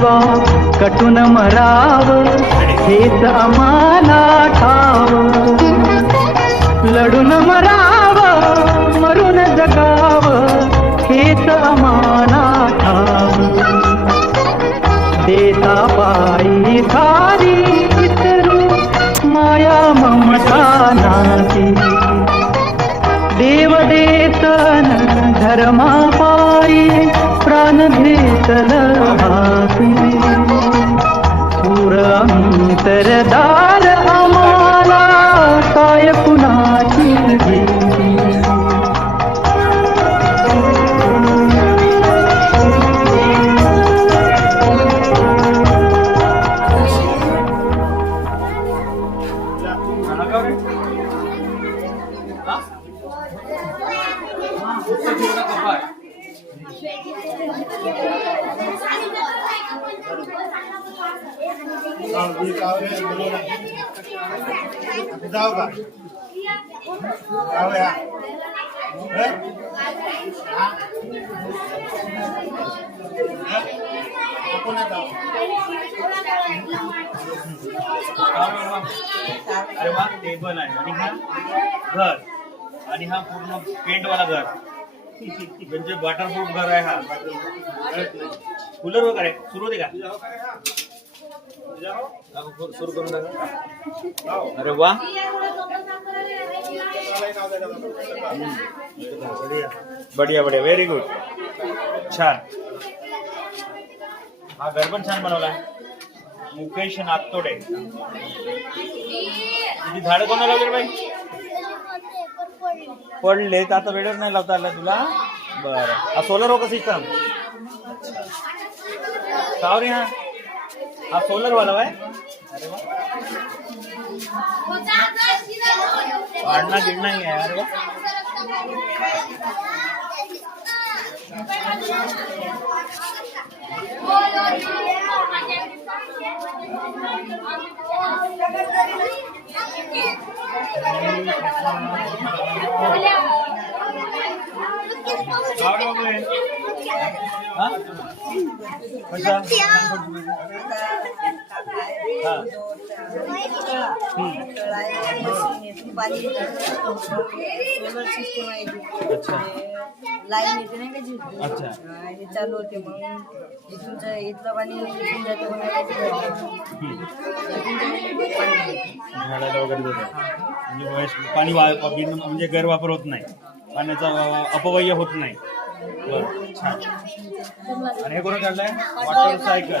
कटून मराव हेच आम्हाला ठाव, लढून मराव मरून जगाव हेच आम्हाला ठाव, देता पायी सारी इतरू माया ममता नाती, देव देसन धर्मा पायी प्राण घेतल हाती, सूर आम्ही तर दार आम्हाला काय कुणाची भीती. जाऊ का जाऊया अरे वा टेबल आहे आणि हा घर आणि हा पूर्ण पेंटवाला घर म्हणजे वॉटरप्रूफ घर आहे हा. कूलर वगैरे सुरू होते का सुरू करून टाका. अरे वा बढिया बढिया व्हेरी गुड छान. हा घर पण छान बनवला मुकेश नागतोडे. तुझी झाडं कोणा लावली बाई पडले तर आता वेळेवर नाही लावता आला तुला. बरं हा सोलर हो का सिस्टम सावरी हा सोलर वाला आहे. अरे वा पाडना गिडना ही आहे. अरे वा लाईन येते नाही का जी अच्छा हे चालू होते मग तुमचं इथलं पाणी झाडाला वगैरे देतात म्हणजे पाणी म्हणजे गैरवापर होत नाही पाण्याचा अपव्यय होत नाही. बरं छान. आणि हे कोणी काढलंय वॉटर सायकल.